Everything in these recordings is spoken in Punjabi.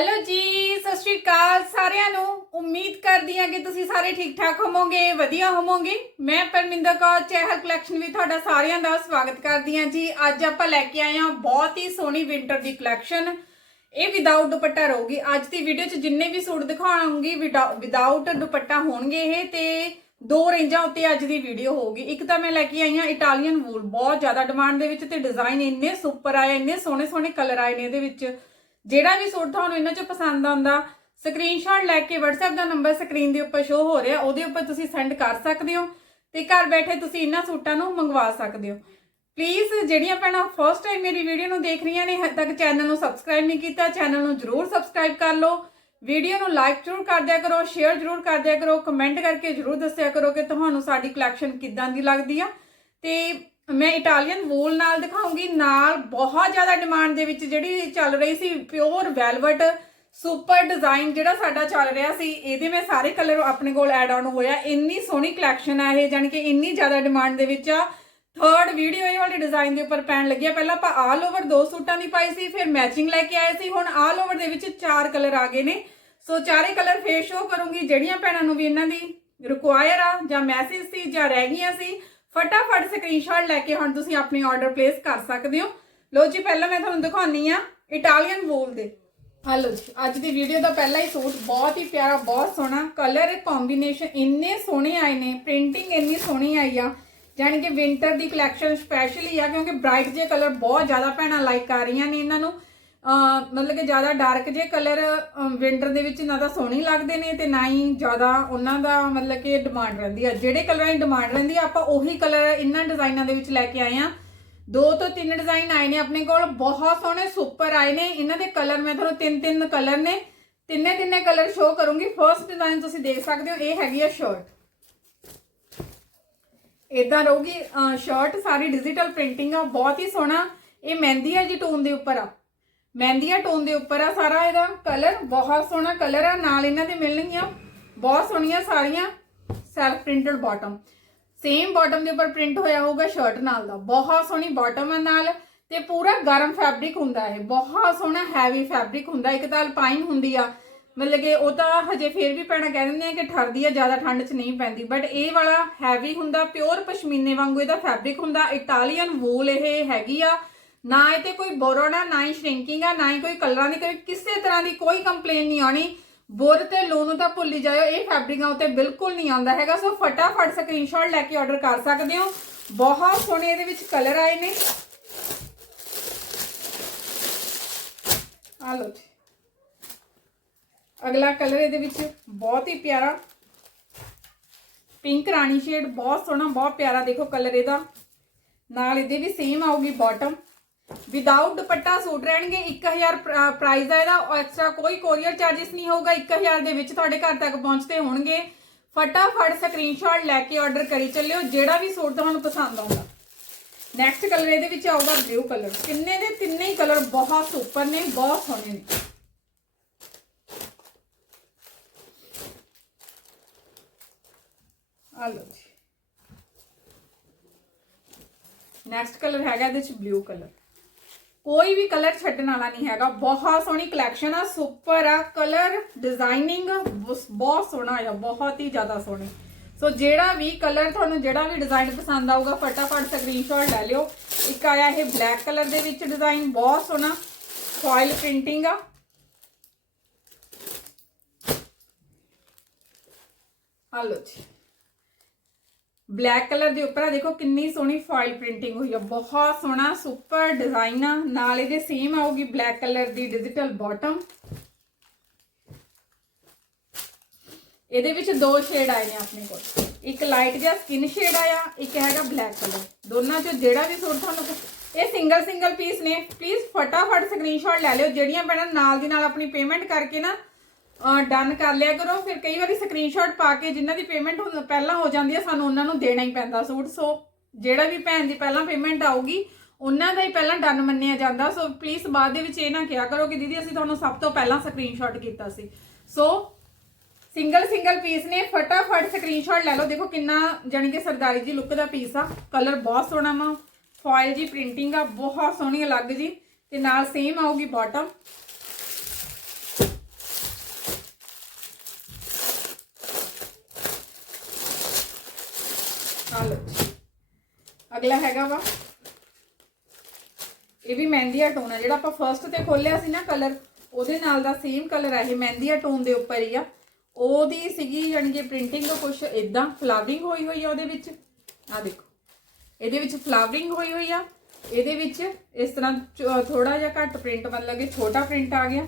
ਹੈਲੋ ਜੀ, ਸਤਿ ਸ਼੍ਰੀ ਅਕਾਲ ਸਾਰਿਆਂ ਨੂੰ। ਉਮੀਦ ਕਰਦੀ ਹਾਂ ਕਿ ਤੁਸੀਂ ਸਾਰੇ ਠੀਕ ਠਾਕ ਹੋਵੋਗੇ, ਵਧੀਆ ਹੋਵੋਗੇ। ਮੈਂ ਪਰਮਿੰਦਰ ਕੌਰ, ਚਹਿਲ ਕਲੈਕਸ਼ਨ ਵੀ ਤੁਹਾਡਾ ਸਾਰਿਆਂ ਦਾ ਸਵਾਗਤ ਕਰਦੀ ਹਾਂ ਜੀ। ਅੱਜ ਆਪਾਂ ਲੈ ਕੇ ਆਏ ਹਾਂ ਬਹੁਤ ਹੀ ਸੋਹਣੀ ਵਿੰਟਰ ਦੀ ਕਲੈਕਸ਼ਨ। ਇਹ ਵਿਦਆਊਟ ਦੁਪੱਟਾ ਰਹੂਗੀ। ਅੱਜ ਦੀ ਵੀਡੀਓ 'ਚ ਜਿੰਨੇ ਵੀ ਸੂਟ ਦਿਖਾਵਾਂਗੀ ਵਿਦਆਊਟ ਦੁਪੱਟਾ ਹੋਣਗੇ ਇਹ, ਤੇ ਦੋ ਰੇਂਜਾਂ ਉੱਤੇ ਅੱਜ ਦੀ ਵੀਡੀਓ ਹੋਊਗੀ। ਇੱਕ ਤਾਂ ਮੈਂ ਲੈ ਕੇ ਆਈ ਹਾਂ ਇਟਾਲੀਅਨ ਵੂਲ ਬਹੁਤ ਜ਼ਿਆਦਾ ਡਿਮਾਂਡ ਦੇ ਵਿੱਚ ਤੇ ਡਿਜ਼ਾਈਨ ਇੰਨੇ ਸੁਪਰ ਆਏ ਇੰਨੇ ਸੋਹਣੇ ਸੋਹਣੇ ਕਲਰ ਆਏ ਨੇ ਇਹਦੇ ਵਿੱਚ। ਜਿਹੜਾ ਵੀ ਸੂਟ ਤੁਹਾਨੂੰ ਇਹਨਾਂ ਚੋਂ ਪਸੰਦ ਆਉਂਦਾ ਸਕਰੀਨਸ਼ਾਟ ਲੈ ਕੇ WhatsApp ਦਾ ਨੰਬਰ ਸਕਰੀਨ ਦੇ ਉੱਪਰ ਸ਼ੋ ਹੋ ਰਿਹਾ, ਉਹਦੇ ਉੱਪਰ ਤੁਸੀਂ ਸੈਂਡ ਕਰ ਸਕਦੇ ਹੋ ਤੇ ਘਰ ਬੈਠੇ ਤੁਸੀਂ ਇਹਨਾਂ ਸੂਟਾਂ ਨੂੰ ਮੰਗਵਾ ਸਕਦੇ ਹੋ। ਪਲੀਜ਼ ਜਿਹੜੀਆਂ ਭੈਣਾਂ ਫਸਟ ਟਾਈਮ ਮੇਰੀ ਵੀਡੀਓ ਨੂੰ ਦੇਖ ਰਹੀਆਂ ਨੇ, ਹਜੇ ਤੱਕ ਚੈਨਲ ਨੂੰ ਸਬਸਕ੍ਰਾਈਬ ਨਹੀਂ ਕੀਤਾ ਚੈਨਲ ਨੂੰ ਜਰੂਰ ਸਬਸਕ੍ਰਾਈਬ ਕਰ ਲਓ। ਵੀਡੀਓ ਨੂੰ ਲਾਈਕ ਜਰੂਰ ਕਰ ਦਿਆ ਕਰੋ ਸ਼ੇਅਰ ਜਰੂਰ ਕਰ ਦਿਆ ਕਰੋ ਕਮੈਂਟ ਕਰਕੇ ਜਰੂਰ ਦੱਸਿਆ ਕਰੋ ਕਿ ਤੁਹਾਨੂੰ ਸਾਡੀ ਕਲੈਕਸ਼ਨ ਕਿੱਦਾਂ ਦੀ ਲੱਗਦੀ ਆ। ਤੇ ਮੈਂ ਇਟਾਲੀਅਨ ਵੂਲ ਨਾਲ ਦਿਖਾਉਂਗੀ। ਨਾਲ ਬਹੁਤ ਜ਼ਿਆਦਾ ਡਿਮਾਂਡ ਦੇ ਵਿੱਚ ਜਿਹੜੀ ਚੱਲ ਰਹੀ ਸੀ ਪਿਓਰ ਵੈਲਵਟ ਸੁਪਰ ਡਿਜ਼ਾਈਨ ਜਿਹੜਾ ਸਾਡਾ ਚੱਲ ਰਿਹਾ ਸੀ, ਇਹਦੇ ਮੈਂ ਸਾਰੇ ਕਲਰ ਆਪਣੇ ਕੋਲ ਐਡ ਆਨ ਹੋਇਆ। ਇੰਨੀ ਸੋਹਣੀ ਕਲੈਕਸ਼ਨ ਆ ਇਹ ਜਾਨ ਕਿ ਇੰਨੀ ਜ਼ਿਆਦਾ ਡਿਮਾਂਡ ਦੇ ਵਿੱਚ ਆ। ਥਰਡ ਵੀਡੀਓ ਇਹ ਵਾਲੇ ਡਿਜ਼ਾਈਨ ਦੇ ਉੱਪਰ ਪੈਣ ਲੱਗਿਆ ਪਹਿਲਾਂ ਆਪਾਂ ਆਲ ਓਵਰ ਦੋ ਸੂਟਾਂ ਦੀ ਪਾਈ ਸੀ, ਫਿਰ ਮੈਚਿੰਗ ਲੈ ਕੇ ਆਏ ਸੀ। ਹੁਣ ਆਲ ਓਵਰ ਦੇ ਵਿੱਚ ਚਾਰ ਕਲਰ ਆ ਗਏ ਨੇ। ਸੋ ਚਾਰੇ ਕਲਰ ਫੇਰ ਸ਼ੋ ਕਰੂੰਗੀ। ਜਿਹੜੀਆਂ ਭੈਣਾਂ ਨੂੰ ਵੀ ਇਹਨਾਂ ਦੀ ਰਿਕੁਆਇਰ ਆ, ਜਾਂ ਮੈਸੇਜ ਸੀ, ਜਾਂ ਰਹਿ ਗਈਆਂ ਸੀ ਫਟਾਫਟ ਸਕਰੀਨਸ਼ਾਟ ਲੈ ਕੇ ਹੁਣ ਤੁਸੀਂ ਆਪਣੇ ਆਰਡਰ ਪਲੇਸ ਕਰ ਸਕਦੇ ਹੋ। ਲੋ ਜੀ, ਪਹਿਲਾਂ ਮੈਂ ਤੁਹਾਨੂੰ ਦਿਖਾਉਣੀ ਆ ਇਟਾਲੀਅਨ ਵੂਲ ਦੇ। ਹਲੋ ਜੀ, ਅੱਜ ਦੀ ਵੀਡੀਓ ਦਾ ਪਹਿਲਾ ਹੀ ਸੂਟ ਬਹੁਤ ਹੀ ਪਿਆਰਾ, ਬਹੁਤ ਸੋਹਣਾ। ਕਲਰ ਕੰਬੀਨੇਸ਼ਨ ਇੰਨੇ ਸੋਹਣੇ ਆਏ ਨੇ ਪ੍ਰਿੰਟਿੰਗ ਇੰਨੀ ਸੋਹਣੀ ਆਈ ਆ। ਜਾਨੀ ਕਿ ਵਿంటర్ ਦੀ ਕਲੈਕਸ਼ਨ ਸਪੈਸ਼ਲੀ ਆ, ਕਿਉਂਕਿ ਬ੍ਰਾਈਟ ਜੇ ਕਲਰ ਬਹੁਤ ਜ਼ਿਆਦਾ ਭੈਣਾਂ ਲਾਈਕ ਕਰ ਰਹੀਆਂ ਨੇ ਇਹਨਾਂ ਨੂੰ। ਮਤਲਬ ਕਿ ਜ਼ਿਆਦਾ ਡਾਰਕ ਜੇ ਕਲਰ ਵਿੰਟਰ ਦੇ ਵਿੱਚ ਨਾ ਤਾਂ ਸੋਹਣੀ ਲੱਗਦੇ ਨੇ ਤੇ ਨਾ ਹੀ ਜ਼ਿਆਦਾ ਉਹਨਾਂ ਦਾ ਮਤਲਬ ਕਿ ਡਿਮਾਂਡ ਰਹਿੰਦੀ ਆ। ਜਿਹੜੇ ਕਲਰਾਂ ਦੀ ਡਿਮਾਂਡ ਰਹਿੰਦੀ ਆ, ਆਪਾਂ ਉਹੀ ਕਲਰ ਇਹਨਾਂ ਡਿਜ਼ਾਈਨਾਂ ਦੇ ਵਿੱਚ ਲੈ ਕੇ ਆਏ ਆ। ਦੋ ਤੋਂ ਤਿੰਨ ਡਿਜ਼ਾਈਨ ਆਏ ਨੇ ਆਪਣੇ ਕੋਲ, ਬਹੁਤ ਸੋਹਣੇ ਸੁਪਰ ਆਏ ਨੇ। ਇਹਨਾਂ ਦੇ ਕਲਰ ਮੈਂ ਤੁਹਾਨੂੰ ਤਿੰਨ ਤਿੰਨ ਕਲਰ ਨੇ ਤਿੰਨੇ ਤਿੰਨੇ ਕਲਰ ਸ਼ੋ ਕਰੂੰਗੀ। ਫਰਸਟ ਡਿਜ਼ਾਈਨ ਤੁਸੀਂ ਦੇਖ ਸਕਦੇ ਹੋ, ਇਹ ਹੈਗੀ ਆ ਸ਼ਰਟ ਇਦਾਂ ਰਹੂਗੀ ਸ਼ਰਟ ਸਾਰੀ ਡਿਜੀਟਲ ਪ੍ਰਿੰਟਿੰਗ ਆ, ਬਹੁਤ ਹੀ ਸੋਹਣਾ। ਇਹ ਮਹਿੰਦੀ ਆ ਜੀ ਟੋਨ ਦੇ ਉੱਪਰ ਆ। ਮਹਿੰਦੀਆ ਟੋਨ ਦੇ ਉੱਪਰ ਆ ਸਾਰਾ ਇਹਦਾ। ਕਲਰ ਬਹੁਤ ਸੋਹਣਾ ਕਲਰ ਆ, ਨਾਲ ਇਹਨਾਂ ਦੇ ਮਿਲਣਗੀਆਂ ਬਹੁਤ ਸੋਹਣੀਆਂ ਸਾਰੀਆਂ self printed bottom same bottom ਦੇ ਉੱਪਰ ਪ੍ਰਿੰਟ ਹੋਇਆ ਹੋਊਗਾ ਸ਼ਰਟ ਨਾਲ ਦਾ। ਬਹੁਤ ਸੋਹਣੀ ਬਾਟਮ ਆ ਨਾਲ ਤੇ ਪੂਰਾ ਗਰਮ ਫੈਬਰਿਕ ਹੁੰਦਾ ਇਹ। ਬਹੁਤ ਸੋਹਣਾ ਹੈਵੀ ਫੈਬਰਿਕ ਹੁੰਦਾ। ਇੱਕ ਤਾਂ ਅਲਪਾਈਨ ਹੁੰਦੀ ਆ। ਮਤਲਬ ਕਿ ਉਹ ਤਾਂ ਹਜੇ ਫੇਰ ਵੀ ਪੈਣਾ ਕਹਿ ਦਿੰਦੇ ਆ ਕਿ ਠਰਦੀ ਆ, ਜ਼ਿਆਦਾ ਠੰਡ 'ਚ ਨਹੀਂ ਪੈਂਦੀ। ਬਟ ਇਹ ਵਾਲਾ ਹੈਵੀ ਹੁੰਦਾ ਪਿਓਰ ਪਸ਼ਮੀਨੇ ਵਾਂਗੂ ਇਹਦਾ ਫੈਬਰਿਕ ਹੁੰਦਾ। ਇਟਾਲੀਅਨ ਵੂਲ ਇਹ ਹੈਗੀ ਆ। ਨਾ ਇਹ ਤੇ ਕੋਈ ਬੋਰਡ ਆ ਨਾ ਹੀ ਸ਼ਰਿੰਕਿੰਗ ਆ, ਨਾ ਹੀ ਕੋਈ ਕਲਰਾਂ ਦੀ ਕੋਈ ਕਿਸੇ ਤਰ੍ਹਾਂ ਦੀ ਕੋਈ ਕੰਪਲੇਨ ਨਹੀਂ ਆਉਣੀ। ਬੋਰ ਤੇ ਲੋ ਤਾਂ ਭੁੱਲ ਜਾਇਓ, ਇਹ ਫੈਬਰਿਕਾਂ ਉਤੇ ਬਿਲਕੁਲ ਨਹੀਂ ਆਉਂਦਾ ਹੈਗਾ। ਸੋ ਫਟਾਫਟ ਸਕਰੀਨਸ਼ਾਟ ਲੈ ਕੇ ਆਰਡਰ ਕਰ ਸਕਦੇ ਹੋ। ਬਹੁਤ ਸੋਹਣੇ ਇਹਦੇ ਵਿੱਚ ਕਲਰ ਆਏ ਨੇ। ਆ ਲੋ ਜੀ। ਅਗਲਾ ਕਲਰ ਇਹਦੇ ਵਿੱਚ ਬਹੁਤ ਹੀ ਪਿਆਰਾ। ਪਿੰਕ ਰਾਣੀ ਸ਼ੇਡ ਬਹੁਤ ਸੋਹਣਾ, ਬਹੁਤ ਪਿਆਰਾ। ਦੇਖੋ ਕਲਰ ਇਹਦਾ। ਨਾਲ ਇਹਦੇ ਵੀ ਸੇਮ ਆਊਗੀ ਬਾਟਮ ਵਿਦਆਊਟ ਦੁਪੱਟਾ ਸੂਟ ਰਹਿਣਗੇ 1000 ਪ੍ਰਾਈਸ ਆ ਇਹਦਾ ਐਕਸਟਰਾ ਕੋਈ ਕੋਰੀਅਰ ਚਾਰजेस ਨਹੀਂ ਹੋਊਗਾ 1000 ਦੇ ਵਿੱਚ ਤੁਹਾਡੇ ਘਰ ਤੱਕ ਪਹੁੰਚਦੇ ਹੋਣਗੇ। ਫਟਾਫਟ ਸਕਰੀਨਸ਼ਾਟ ਲੈ ਕੇ ਆਰਡਰ ਕਰੀ ਚੱਲਿਓ, ਜਿਹੜਾ ਵੀ ਸੂਟ ਤੁਹਾਨੂੰ ਪਸੰਦ ਆਉਂਦਾ ਨੈਕਸਟ ਕਲਰ ਇਹਦੇ ਵਿੱਚ ਆਊਗਾ ਬਲੂ ਕਲਰ ਕਿੰਨੇ ਦੇ ਤਿੰਨੇ ਹੀ ਕਲਰ ਬਹੁਤ ਸੁਪਰ ਨੇ, ਬਹੁਤ ਸੋਹਣੇ ਨੇ। ਆ ਲਓ ਜੀ। ਨੈਕਸਟ ਕਲਰ ਹੈਗਾ ਇਹਦੇ ਚ ਬਲੂ ਕਲਰ ਕੋਈ ਵੀ ਕਲਰ ਛੱਡਣ ਵਾਲਾ ਨਹੀਂ ਹੈਗਾ। ਬਹੁਤ ਸੋਹਣੀ ਕਲੈਕਸ਼ਨ ਆ ਸੁਪਰ ਆ। ਕਲਰ ਡਿਜ਼ਾਈਨਿੰਗ ਬਹੁਤ ਸੋਹਣਾ ਆ, ਬਹੁਤ ਹੀ ਜ਼ਿਆਦਾ ਸੋਹਣੇ। ਸੋ ਜਿਹੜਾ ਵੀ ਕਲਰ ਤੁਹਾਨੂੰ ਜਿਹੜਾ ਵੀ ਡਿਜ਼ਾਈਨ ਪਸੰਦ ਆਊਗਾ, ਫਟਾਫਟ ਸਕਰੀਨਸ਼ਾਟ ਲੈ ਲਿਓ। ਇੱਕ ਆਇਆ ਇਹ ਬਲੈਕ ਕਲਰ ਦੇ ਵਿੱਚ ਡਿਜ਼ਾਈਨ ਬਹੁਤ ਸੋਹਣਾ। ਫੋਇਲ ਪ੍ਰਿੰਟਿੰਗ ਆ। ਆ ਜੀ। ਬਲੈਕ ਕਲਰ ਦੇ ਉੱਪਰ ਆ, ਦੇਖੋ ਕਿੰਨੀ ਸੋਹਣੀ ਫਾਈਲ ਪ੍ਰਿੰਟਿੰਗ ਹੋਈ ਆ, ਬਹੁਤ ਸੋਹਣਾ ਸੁਪਰ ਡਿਜ਼ਾਈਨ ਆ। ਨਾਲ ਇਹਦੇ ਸੇਮ ਆਊਗੀ ਬਲੈਕ ਕਲਰ ਦੀ ਡਿਜੀਟਲ ਬਾਟਮ ਇਹਦੇ ਵਿੱਚ ਦੋ ਸ਼ੇਡ ਆਏ ਨੇ ਆਪਣੇ ਕੋਲ। ਇੱਕ ਲਾਈਟ ਜਿਹਾ ਸਕਿਨ ਸ਼ੇਡ ਆਇਆ, ਇੱਕ ਹੈਗਾ ਬਲੈਕ ਕਲਰ। ਦੋਨਾਂ ਚੋਂ ਜਿਹੜਾ ਵੀ ਸੂਟ ਤੁਹਾਨੂੰ ਇਹ ਸਿੰਗਲ ਸਿੰਗਲ ਪੀਸ ਨੇ। ਪਲੀਜ਼ ਫਟਾਫਟ ਸਕਰੀਨਸ਼ਾਟ ਲੈ ਲਿਓ। ਜਿਹੜੀਆਂ ਭੈਣਾਂ ਨਾਲ ਦੀ ਨਾਲ ਆਪਣੀ ਪੇਮੈਂਟ ਕਰਕੇ ਨਾ ਡਨ ਕਰ ਲਿਆ ਕਰੋ। ਫਿਰ ਕਈ ਵਾਰੀ ਸਕਰੀਨਸ਼ਾਟ ਪਾ ਕੇ ਜਿਨ੍ਹਾਂ ਦੀ ਪੇਮੈਂਟ ਪਹਿਲਾਂ ਹੋ ਜਾਂਦੀ ਹੈ ਸਾਨੂੰ ਉਹਨਾਂ ਨੂੰ ਦੇਣਾ ਹੀ ਪੈਂਦਾ ਸੂਟ। ਸੋ ਜਿਹੜਾ ਵੀ ਭੈਣ ਦੀ ਪਹਿਲਾਂ ਪੇਮੈਂਟ ਆਊਗੀ, ਉਹਨਾਂ ਦਾ ਹੀ ਪਹਿਲਾਂ ਡਨ ਮੰਨਿਆ ਜਾਂਦਾ। ਸੋ ਪਲੀਜ਼ ਬਾਅਦ ਦੇ ਵਿੱਚ ਇਹ ਨਾ ਕਿਹਾ ਕਰੋ ਕਿ ਦੀਦੀ, ਅਸੀਂ ਤੁਹਾਨੂੰ ਸਭ ਤੋਂ ਪਹਿਲਾਂ ਸਕਰੀਨਸ਼ਾਟ ਕੀਤਾ ਸੀ। ਸੋ ਸਿੰਗਲ ਸਿੰਗਲ ਪੀਸ ਨੇ, ਫਟਾਫਟ ਸਕਰੀਨਸ਼ਾਟ ਲੈ ਲਓ। ਦੇਖੋ ਕਿੰਨਾ ਜਾਨੀ ਕਿ ਸਰਦਾਰੀ ਜੀ ਲੁੱਕ ਦਾ ਪੀਸ ਆ। ਕਲਰ ਬਹੁਤ ਸੋਹਣਾ ਵਾ। ਫੋਇਲ ਜੀ ਪ੍ਰਿੰਟਿੰਗ ਆ, ਬਹੁਤ ਸੋਹਣੀ ਅਲੱਗ ਜੀ। ਤੇ ਨਾਲ ਸੇਮ ਆਊਗੀ ਬਾਟਮ ਆ ਲਓ ਜੀ। ਅਗਲਾ ਹੈਗਾ ਵਾ। ਇਹ ਵੀ ਮਹਿੰਦੀਆ ਟੋਨ ਆ। ਜਿਹੜਾ ਆਪਾਂ ਫਰਸਟ ਤੇ ਖੋਲਿਆ ਸੀ ਨਾ ਕਲਰ ਉਹਦੇ ਨਾਲ ਦਾ ਸੇਮ ਕਲਰ ਆ। ਇਹ ਮਹਿੰਦੀਆ ਟੋਨ ਦੇ ਉੱਪਰ ਹੀ ਆ। ਉਹਦੀ ਸੀਗੀ ਯਾਨੀ ਕਿ ਪ੍ਰਿੰਟਿੰਗ ਕੁਝ ਇਦਾਂ ਫਲਾਵਰਿੰਗ ਹੋਈ ਹੋਈ ਆ ਉਹਦੇ ਵਿੱਚ। ਆ ਦੇਖੋ। ਇਹਦੇ ਵਿੱਚ ਫਲਾਵਰਿੰਗ ਹੋਈ ਹੋਈ ਆ। ਇਹਦੇ ਵਿੱਚ ਇਸ ਤਰ੍ਹਾਂ ਥੋੜਾ ਜਿਹਾ ਘੱਟ ਪ੍ਰਿੰਟ ਮਤਲਬ ਕਿ ਛੋਟਾ ਪ੍ਰਿੰਟ ਆ ਗਿਆ।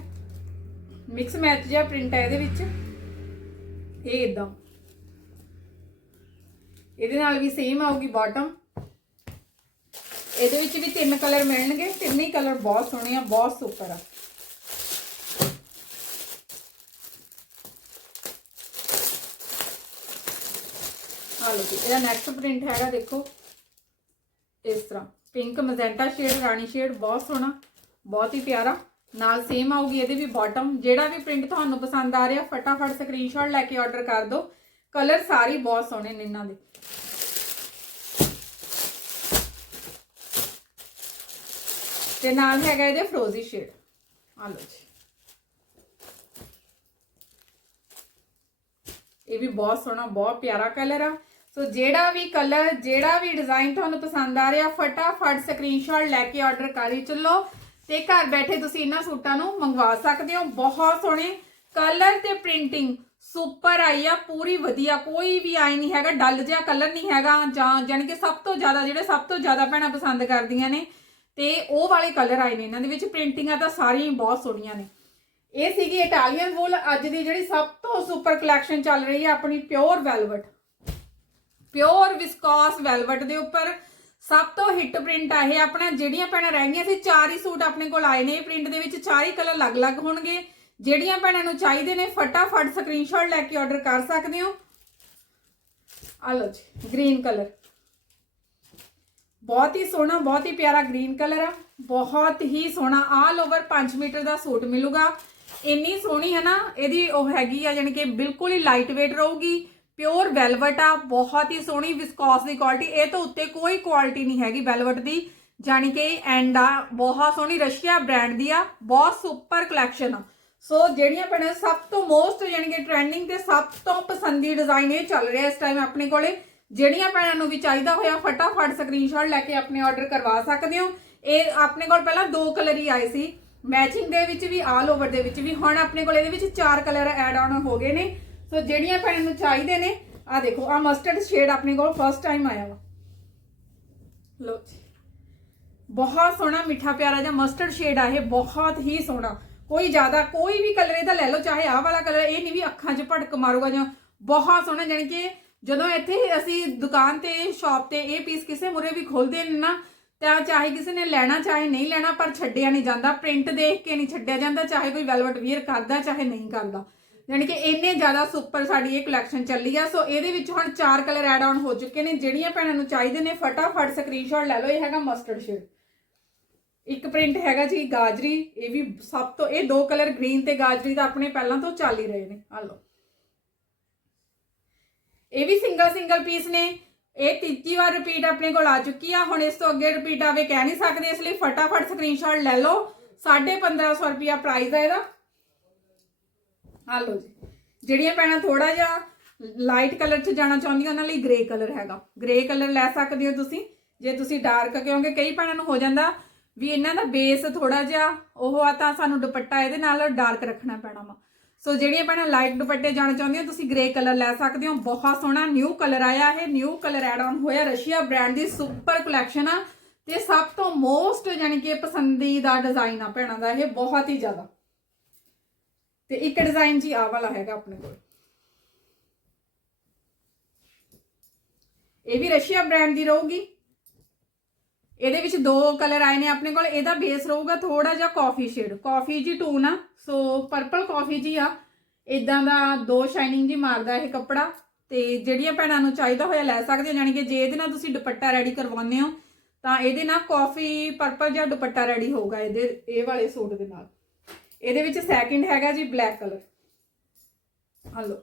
ਮਿਕਸ ਮੈਚ ਜਿਹਾ ਪ੍ਰਿੰਟ ਹੈ ਇਹਦੇ ਵਿੱਚ। ਇਹ ਇਦਾਂ ਇਹਦੇ ਨਾਲ ਵੀ ਸੇਮ ਆਊਗੀ ਬਾਟਮ ਇਹਦੇ ਵਿੱਚ ਵੀ ਤਿੰਨ ਕਲਰ ਮਿਲਣਗੇ, ਤਿੰਨੇ ਕਲਰ ਬਹੁਤ ਸੋਹਣੇ ਆ, ਬਹੁਤ ਸੁਪਰ ਆ। ਆ ਲਓ ਜੀ, ਇਹਦਾ ਨੈਕਸਟ ਪ੍ਰਿੰਟ ਹੈਗਾ ਦੇਖੋ। ਇਸ ਤਰ੍ਹਾਂ ਪਿੰਕ ਮਜੈਂਟਾ ਸ਼ੇਡ ਰਾਣੀ ਸ਼ੇਡ ਬਹੁਤ ਸੋਹਣਾ, ਬਹੁਤ ਹੀ ਪਿਆਰਾ। ਨਾਲ ਸੇਮ ਆਊਗੀ ਇਹਦੇ ਵੀ ਬਾਟਮ ਜਿਹੜਾ ਵੀ ਪ੍ਰਿੰਟ ਤੁਹਾਨੂੰ ਪਸੰਦ ਆ ਰਿਹਾ, ਫਟਾਫਟ ਸਕਰੀਨਸ਼ਾਟ ਲੈ ਕੇ ਆਰਡਰ ਕਰ ਦਿਓ। ਕਲਰ ਸਾਰੇ ਬਹੁਤ ਸੋਹਣੇ ਨੇ ਇਹਨਾਂ ਦੇ। ਤੇ ਨਾਲ ਹੈਗਾ ਇਹਦੇ ਫਰੋਜ਼ੀ ਸ਼ੇਡ ਆ ਲਓ ਜੀ। ਇਹ ਵੀ ਬਹੁਤ ਸੋਹਣਾ, ਬਹੁਤ ਪਿਆਰਾ ਕਲਰ ਆ। ਸੋ ਜਿਹੜਾ ਵੀ ਕਲਰ ਜਿਹੜਾ ਵੀ ਡਿਜ਼ਾਈਨ ਤੁਹਾਨੂੰ ਪਸੰਦ ਆ ਰਿਹਾ, ਫਟਾਫਟ ਸਕਰੀਨਸ਼ਾਟ ਲੈ ਕੇ ਆਰਡਰ ਕਰੀ ਚੱਲੋ। ਤੇ ਘਰ ਬੈਠੇ ਤੁਸੀਂ ਇਹਨਾਂ ਸੂਟਾਂ ਨੂੰ ਮੰਗਵਾ ਸਕਦੇ ਹੋ। ਬਹੁਤ ਸੋਹਣੇ ਕਲਰ ਤੇ ਪ੍ਰਿੰਟਿੰਗ ਸੁਪਰ ਆਈ ਆ, ਪੂਰੀ ਵਧੀਆ। ਕੋਈ ਵੀ ਆਈ ਨਹੀਂ ਹੈਗਾ, ਡਲ ਜਿਹਾ ਕਲਰ ਨਹੀਂ ਹੈਗਾ। ਜਾਂ ਜਾਨੀ ਸਭ ਤੋਂ ਜ਼ਿਆਦਾ, ਜਿਹੜੇ ਸਭ ਤੋਂ ਜ਼ਿਆਦਾ ਭੈਣਾਂ ਪਸੰਦ ਕਰਦੀਆਂ ਨੇ ਤੇ ਉਹ ਵਾਲੇ ਕਲਰ ਆਏ ਨੇ ਇਹਨਾਂ ਦੇ ਵਿੱਚ ਪ੍ਰਿੰਟਿੰਗਾਂ ਤਾਂ ਸਾਰੀਆਂ ਹੀ ਬਹੁਤ ਸੋਹਣੀਆਂ ਨੇ। ਇਹ ਸੀਗੀ ਇਟਾਲੀਅਨ ਵੂਲ ਅੱਜ ਦੀ ਜਿਹੜੀ ਸਭ ਤੋਂ ਸੁਪਰ ਕਲੈਕਸ਼ਨ ਚੱਲ ਰਹੀ ਹੈ ਆਪਣੀ pure velvet pure viscose velvet ਦੇ ਉੱਪਰ ਸਭ ਤੋਂ ਹਿੱਟ ਪ੍ਰਿੰਟ ਆ ਇਹ ਆਪਣਾ, ਜਿਹੜੀਆਂ ਭੈਣਾਂ ਰਹਿ ਗਈਆਂ ਸੀ, ਚਾਰ ਹੀ ਸੂਟ ਆਪਣੇ ਕੋਲ ਆਏ ਨੇ। ਪ੍ਰਿੰਟ ਦੇ ਵਿੱਚ ਚਾਰ ਹੀ ਕਲਰ ਅਲੱਗ-ਅਲੱਗ ਹੋਣਗੇ। ਜਿਹੜੀਆਂ ਭੈਣਾਂ ਨੂੰ ਚਾਹੀਦੇ ਨੇ, ਫਟਾਫਟ ਸਕਰੀਨਸ਼ਾਟ ਲੈ ਕੇ ਆਰਡਰ ਕਰ ਸਕਦੇ ਹੋ। ਆ ਲਓ ਜੀ ਗ੍ਰੀਨ ਕਲਰ ਬਹੁਤ ਹੀ ਸੋਹਣਾ, ਬਹੁਤ ਹੀ ਪਿਆਰਾ ਗ੍ਰੀਨ ਕਲਰ ਆ। ਬਹੁਤ ਹੀ ਸੋਹਣਾ ਆਲ ਓਵਰ 5 ਮੀਟਰ ਦਾ ਸੂਟ ਮਿਲੂਗਾ। ਇੰਨੀ ਸੋਹਣੀ ਹੈ ਨਾ, ਇਹਦੀ ਉਹ ਹੈਗੀ ਆ ਜਾਨੀ ਕਿ ਬਿਲਕੁਲ ਹੀ ਲਾਈਟ weight ਰਹੂਗੀ। ਪਿਓਰ ਵੈਲਵਟ ਆ, ਬਹੁਤ ਹੀ ਸੋਹਣੀ ਵਿਸਕੋਸ ਦੀ ਕੁਆਲਿਟੀ ਇਹ ਤੋਂ ਉੱਤੇ ਕੋਈ ਕੁਆਲਿਟੀ ਨਹੀਂ ਹੈਗੀ ਵੈਲਵਟ ਦੀ। ਜਾਨੀ ਕਿ ਐਂਡ ਆ, ਬਹੁਤ ਸੋਹਣੀ ਰਸ਼ੀਆ ਬ੍ਰਾਂਡ ਦੀ ਆ, ਬਹੁਤ ਸੁਪਰ ਕਲੈਕਸ਼ਨ ਆ। ਸੋ ਜਿਹੜੀਆਂ ਭੈਣਾਂ ਸਭ ਤੋਂ ਮੋਸਟ ਜਾਨੀ ਕਿ ਟ੍ਰੈਂਡਿੰਗ ਤੇ ਸਭ ਤੋਂ ਪਸੰਦੀ ਡਿਜ਼ਾਈਨ ਇਹ ਚੱਲ ਰਿਹਾ ਇਸ ਟਾਈਮ ਆਪਣੇ ਕੋਲੇ। ਜਿਹੜੀਆਂ ਭੈਣਾਂ ਨੂੰ ਵੀ ਚਾਹੀਦਾ ਹੋਇਆ, ਫਟਾਫਟ ਸਕਰੀਨਸ਼ਾਟ ਲੈ ਕੇ ਆਪਣੇ ਆਰਡਰ ਕਰਵਾ ਸਕਦੇ ਹੋ। ਇਹ ਆਪਣੇ ਕੋਲ ਪਹਿਲਾਂ ਦੋ ਕਲਰ ਹੀ ਆਏ ਸੀ। ਮੈਚਿੰਗ ਦੇ ਵਿੱਚ ਵੀ ਆਲ ਓਵਰ ਦੇ ਵਿੱਚ ਵੀ। ਹੁਣ ਆਪਣੇ ਕੋਲ ਇਹਦੇ ਵਿੱਚ ਚਾਰ ਕਲਰ ਐਡ ਆਨ ਹੋ ਗਏ ਨੇ। ਸੋ ਜਿਹੜੀਆਂ ਭੈਣਾਂ ਨੂੰ ਚਾਹੀਦੇ ਨੇ ਆ ਦੇਖੋ ਆ ਮਸਟਰਡ ਸ਼ੇਡ ਆਪਣੇ ਕੋਲ ਫਸਟ ਟਾਈਮ ਆਇਆ ਵਾ। ਲੋ ਜੀ। ਬਹੁਤ ਸੋਹਣਾ, ਮਿੱਠਾ, ਪਿਆਰਾ ਜਿਹਾ ਮਸਟਰਡ ਸ਼ੇਡ ਆ ਇਹ। ਬਹੁਤ ਹੀ ਸੋਹਣਾ। ਕੋਈ ਜ਼ਿਆਦਾ, ਕੋਈ ਵੀ ਕਲਰ ਇਹਦਾ ਲੈ ਲਓ, ਚਾਹੇ ਆਹ ਵਾਲਾ ਕਲਰ ਇਹ ਨਹੀਂ ਵੀ ਅੱਖਾਂ 'ਚ ਭੜਕ ਮਾਰੂਗਾ ਜਾਂ ਬਹੁਤ ਸੋਹਣਾ, ਜਾਣੀ ਕਿ ਜਦੋਂ ਇੱਥੇ ਅਸੀਂ ਦੁਕਾਨ ਤੇ ਸ਼ਾਪ ਤੇ ਇਹ ਪੀਸ ਕਿਸੇ ਮੁਰੇ ਵੀ ਖੋਲਦੇ ਨੇ ਨਾ, ਤਾਂ ਚਾਹੇ ਕਿਸੇ ਨੇ ਲੈਣਾ, ਚਾਹੇ ਨਹੀਂ ਲੈਣਾ, ਪਰ ਛੱਡਿਆ ਨਹੀਂ ਜਾਂਦਾ। ਪ੍ਰਿੰਟ ਦੇਖ ਕੇ ਨਹੀਂ ਛੱਡਿਆ ਜਾਂਦਾ, ਚਾਹੇ ਕੋਈ ਵੈਲਵਟ ਵੀਅਰ ਕਰਦਾ, ਚਾਹੇ ਨਹੀਂ ਕਰਦਾ। ਯਾਨੀ ਕਿ ਇੰਨੇ ਜ਼ਿਆਦਾ ਸੁਪਰ ਸਾਡੀ ਇਹ ਕਲੈਕਸ਼ਨ ਚੱਲੀ ਆ। ਸੋ ਇਹਦੇ ਵਿੱਚ ਹੁਣ ਚਾਰ ਕਲਰ ਐਡ ਆਨ ਹੋ ਚੁੱਕੇ ਨੇ। ਜਿਹੜੀਆਂ ਭੈਣਾਂ ਨੂੰ ਚਾਹੀਦੇ ਨੇ, ਫਟਾਫਟ ਸਕਰੀਨਸ਼ਾਟ ਲੈ ਲਓ। ਇਹ ਹੈਗਾ ਮਸਟਰਡ ਸ਼ੇਡ ਇੱਕ ਪ੍ਰਿੰਟ ਹੈਗਾ ਜੀ, ਗਾਜਰੀ। ਇਹ ਵੀ ਸਭ ਤੋਂ, ਇਹ ਦੋ ਕਲਰ ਗ੍ਰੀਨ ਤੇ ਗਾਜਰੀ ਦਾ ਆਪਣੇ ਪਹਿਲਾਂ ਤੋਂ ਚੱਲ ਹੀ ਰਹੇ ਨੇ। ਆ ਲਓ। ਇਹ ਵੀ ਸਿੰਗਲ ਸਿੰਗਲ ਪੀਸ ਨੇ। ਇਹ ਤੀਜੀ ਵਾਰ ਰਿਪੀਟ ਆਪਣੇ ਕੋਲ ਆ ਚੁੱਕੀ ਆ। ਹੁਣ ਇਸ ਤੋਂ ਅੱਗੇ ਰਿਪੀਟ ਆਵੇ ਕਹਿ ਨਹੀਂ ਸਕਦੇ, ਇਸ ਲਈ ਫਟਾਫਟ ਸਕਰੀਨਸ਼ਾਟ ਲੈ ਲਓ। 1550 ਰੁਪਿਆ ਪ੍ਰਾਈਸ ਹੈ ਇਹਦਾ। ਆ ਲਓ ਜੀ। ਜਿਹੜੀਆਂ ਪੈਣਾ ਥੋੜਾ ਜਿਹਾ ਲਾਈਟ ਕਲਰ 'ਚ ਜਾਣਾ ਚਾਹੁੰਦੀਆਂ, ਉਹਨਾਂ ਲਈ ਗ੍ਰੇ ਕਲਰ ਹੈਗਾ। ਗ੍ਰੇ ਕਲਰ ਲੈ ਸਕਦੇ ਹੋ ਤੁਸੀਂ। ਜੇ ਤੁਸੀਂ ਡਾਰਕ ਕਿਉਂਕਿ ਕਈ ਪੈਣਾ ਨੂੰ ਹੋ ਜਾਂਦਾ ਵੀ ਇਹਨਾਂ ਦਾ ਬੇਸ ਥੋੜਾ ਜਿਹਾ ਉਹ ਆ ਤਾਂ ਸਾਨੂੰ ਦੁਪੱਟਾ ਇਹਦੇ ਨਾਲ ਡਾਰਕ ਰੱਖਣਾ ਪੈਣਾ ਵਾ। ਸੋ ਜਿਹੜੀਆਂ ਭੈਣਾਂ ਲਾਈਟ ਦੁਪੱਟੇ ਜਾਣਾ ਚਾਹੁੰਦੀਆਂ, ਤੁਸੀਂ ਗ੍ਰੇ ਕਲਰ ਲੈ ਸਕਦੇ ਹੋ। ਬਹੁਤ ਸੋਹਣਾ ਨਿਊ ਕਲਰ ਆਇਆ ਇਹ। ਨਿਊ ਕਲਰ ਐਡ ਆਨ ਹੋਇਆ ਰਸ਼ੀਆ ਬ੍ਰਾਂਡ ਦੀ ਸੁਪਰ ਕਲੈਕਸ਼ਨ ਆ। ਤੇ ਸਭ ਤੋਂ ਮੋਸਟ ਯਾਨੀ ਕਿ ਪਸੰਦੀਦਾ ਡਿਜ਼ਾਈਨ ਆ ਭੈਣਾਂ ਦਾ ਇਹ, ਬਹੁਤ ਹੀ ਜ਼ਿਆਦਾ। ਤੇ ਇੱਕ ਡਿਜ਼ਾਈਨ ਜੀ ਆਹ ਵਾਲਾ ਹੈਗਾ ਆਪਣੇ ਕੋਲ। ਇਹ ਵੀ ਰਸ਼ੀਆ ਬ੍ਰਾਂਡ ਦੀ ਰਹੂਗੀ। ਇਹਦੇ ਵਿੱਚ ਦੋ ਕਲਰ ਆਏ ਨੇ ਆਪਣੇ ਕੋਲ, ਇਹਦਾ ਬੇਸ ਰਹੂਗਾ ਥੋੜਾ ਜਿਹਾ ਕਾਫੀ ਸ਼ੇਡ ਕਾਫੀ ਜੀ ਟੂਨ ਆ ਸੋ ਪਰਪਲ ਕਾਫੀ ਜੀ ਆ। ਇਦਾਂ ਦਾ ਦੋ ਸ਼ਾਈਨਿੰਗ ਜੀ ਮਾਰਦਾ ਇਹ ਕੱਪੜਾ, ਤੇ ਜਿਹੜੀਆਂ ਭੈਣਾਂ ਨੂੰ ਚਾਹੀਦਾ ਹੋਇਆ ਲੈ ਸਕਦੇ ਹੋ ਯਾਨੀ ਕਿ ਜੇ ਇਹਦੇ ਨਾਲ ਤੁਸੀਂ ਦੁਪੱਟਾ ਰੈਡੀ ਕਰਵਾਉਂਦੇ ਹੋ, ਤਾਂ ਇਹਦੇ ਨਾਲ ਕਾਫੀ ਪਰਪਲ ਜਿਹਾ ਦੁਪੱਟਾ ਰੈਡੀ ਹੋਊਗਾ ਇਹਦੇ, ਇਹ ਵਾਲੇ ਸੂਟ ਦੇ ਨਾਲ। ਇਹਦੇ ਵਿੱਚ ਸੈਕਿੰਡ ਹੈਗਾ ਜੀ ਬਲੈਕ ਕਲਰ ਹਲੋ,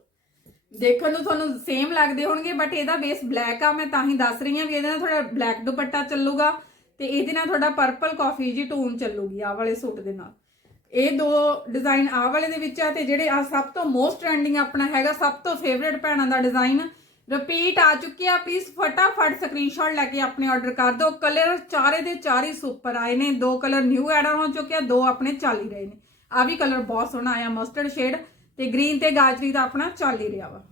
ਦੇਖਣ ਨੂੰ ਤੁਹਾਨੂੰ ਸੇਮ ਲੱਗਦੇ ਹੋਣਗੇ ਬਟ ਇਹਦਾ ਬੇਸ ਬਲੈਕ ਆ, ਮੈਂ ਤਾਂ ਹੀ ਦੱਸ ਰਹੀ ਹਾਂ ਵੀ ਇਹਦੇ ਨਾਲ ਥੋੜਾ ਬਲੈਕ ਦੁਪੱਟਾ ਚੱਲੂਗਾ। ਤੇ ਇਹਦੇ ਨਾਲ ਤੁਹਾਡਾ ਪਰਪਲ ਕਾਫੀ ਜੀ ਟੋਨ ਚੱਲੂਗੀ ਆਹ ਵਾਲੇ ਸੂਟ ਦੇ ਨਾਲ। ਇਹ ਦੋ ਡਿਜ਼ਾਈਨ ਆਹ ਵਾਲੇ ਦੇ ਵਿੱਚ ਆ ਤੇ ਜਿਹੜੇ ਆ ਸਭ ਤੋਂ ਮੋਸਟ ਟ੍ਰੈਂਡਿੰਗ ਆਪਣਾ ਹੈਗਾ, ਸਭ ਤੋਂ ਫੇਵਰੇਟ ਭੈਣਾਂ ਦਾ ਡਿਜ਼ਾਈਨ ਰਿਪੀਟ ਆ ਚੁੱਕੀ ਆ ਪਲੀਜ਼ ਫਟਾਫਟ ਸਕਰੀਨਸ਼ਾਟ ਲੈ ਕੇ ਆਪਣੇ ਆਰਡਰ ਕਰ ਦਿਓ। ਕਲਰ ਚਾਰੇ ਦੇ ਚਾਰੇ ਸੁਪਰ ਆਏ ਨੇ, ਦੋ ਕਲਰ ਨਿਊ ਐਡ ਹੋ ਚੁੱਕੇ ਆ, ਦੋ ਆਪਣੇ ਚੱਲ ਹੀ ਰਹੇ ਨੇ। ਆ ਵੀ ਕਲਰ ਬਹੁਤ ਸੋਹਣਾ ਆਇਆ ਮਸਟਰਡ ਸ਼ੇਡ ਤੇ ਗ੍ਰੀਨ ਤੇ ਗਾਜਰੀ ਦਾ ਆਪਣਾ ਚੱਲ ਹੀ ਰਿਹਾ ਵਾ।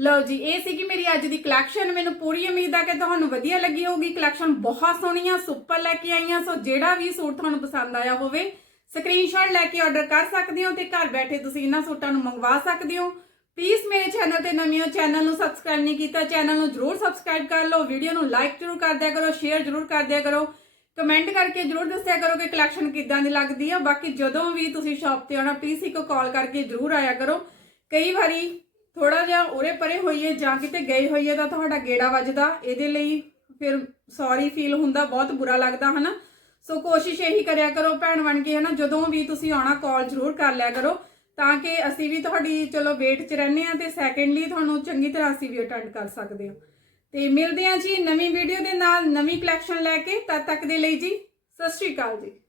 ਲਓ ਜੀ, ਇਹ ਸੀਗੀ ਮੇਰੀ ਅੱਜ ਦੀ ਕਲੈਕਸ਼ਨ ਮੈਨੂੰ ਪੂਰੀ ਉਮੀਦ ਆ ਕਿ ਤੁਹਾਨੂੰ ਵਧੀਆ ਲੱਗੀ ਹੋਊਗੀ। ਕਲੈਕਸ਼ਨ ਬਹੁਤ ਸੋਹਣੀਆਂ ਸੁਪਰ ਲੈ ਕੇ ਆਈਆਂ। ਸੋ ਜਿਹੜਾ ਵੀ ਸੂਟ ਤੁਹਾਨੂੰ ਪਸੰਦ ਆਇਆ ਹੋਵੇ ਸਕਰੀਨਸ਼ਾਟ ਲੈ ਕੇ ਆਰਡਰ ਕਰ ਸਕਦੇ ਹੋ ਤੇ ਘਰ ਬੈਠੇ ਤੁਸੀਂ ਇਹਨਾਂ ਸੂਟਾਂ ਨੂੰ ਮੰਗਵਾ ਸਕਦੇ ਹੋ। ਪਲੀਜ਼ ਮੇਰੇ ਚੈਨਲ ਤੇ ਨਵੇਂ ਹੋ ਚੈਨਲ ਨੂੰ ਸਬਸਕ੍ਰਾਈਬ ਨਹੀਂ ਕੀਤਾ ਚੈਨਲ ਨੂੰ ਜਰੂਰ ਸਬਸਕ੍ਰਾਈਬ ਕਰ ਲਓ। ਵੀਡੀਓ ਨੂੰ ਲਾਈਕ ਜਰੂਰ ਕਰ ਦਿਆ ਕਰੋ ਸ਼ੇਅਰ ਜਰੂਰ ਕਰ ਦਿਆ ਕਰੋ। ਕਮੈਂਟ ਕਰਕੇ ਜਰੂਰ ਦੱਸਿਆ ਕਰੋ ਕਿ ਕਲੈਕਸ਼ਨ ਕਿੱਦਾਂ ਦੀ ਲੱਗਦੀ ਆ। ਬਾਕੀ ਜਦੋਂ ਵੀ ਤੁਸੀਂ ਸ਼ਾਪ ਤੇ ਆਉਣਾ ਪਲੀਜ਼ ਇੱਕ ਕਾਲ ਕਰਕੇ ਜਰੂਰ ਆਇਆ ਕਰੋ। ਕਈ ਵਾਰੀ ਥੋੜਾ ਜਿਹਾ ਉਰੇ ਪਰੇ ਹੋਈਏ ਜਾਂ ਕਿਤੇ ਗਏ ਹੋਈਏ ਤਾਂ ਤੁਹਾਡਾ ਗੇੜਾ ਵੱਜਦਾ, ਇਹਦੇ ਲਈ ਫਿਰ ਸੌਰੀ ਫੀਲ ਹੁੰਦਾ, ਬਹੁਤ ਬੁਰਾ ਲੱਗਦਾ, ਹਨਾ? ਸੋ ਕੋਸ਼ਿਸ਼ ਇਹੀ ਕਰਿਆ ਕਰੋ ਭੈਣ ਬਣ ਕੇ ਹਨਾ? ਜਦੋਂ ਵੀ ਤੁਸੀਂ ਆਉਣਾ ਕਾਲ ਜ਼ਰੂਰ ਕਰ ਲਿਆ ਕਰੋ, ਤਾਂ ਕਿ ਅਸੀਂ ਵੀ ਤੁਹਾਡੀ, ਚਲੋ ਵੇਟ 'ਚ ਰਹਿੰਦੇ ਆ ਤੇ ਸੈਕੰਡਲੀ ਤੁਹਾਨੂੰ ਚੰਗੀ ਤਰ੍ਹਾਂ ਅਸੀਂ ਵੀ ਅਟੈਂਡ ਕਰ ਸਕਦੇ ਹਾਂ। ਤੇ ਮਿਲਦੇ ਹਾਂ ਜੀ ਨਵੀਂ ਵੀਡੀਓ ਦੇ ਨਾਲ, ਨਵੀਂ ਕਲੈਕਸ਼ਨ ਲੈ ਕੇ, ਤਦ ਤੱਕ ਦੇ ਲਈ ਜੀ, ਸਤਿ ਸ਼੍ਰੀ ਅਕਾਲ ਜੀ।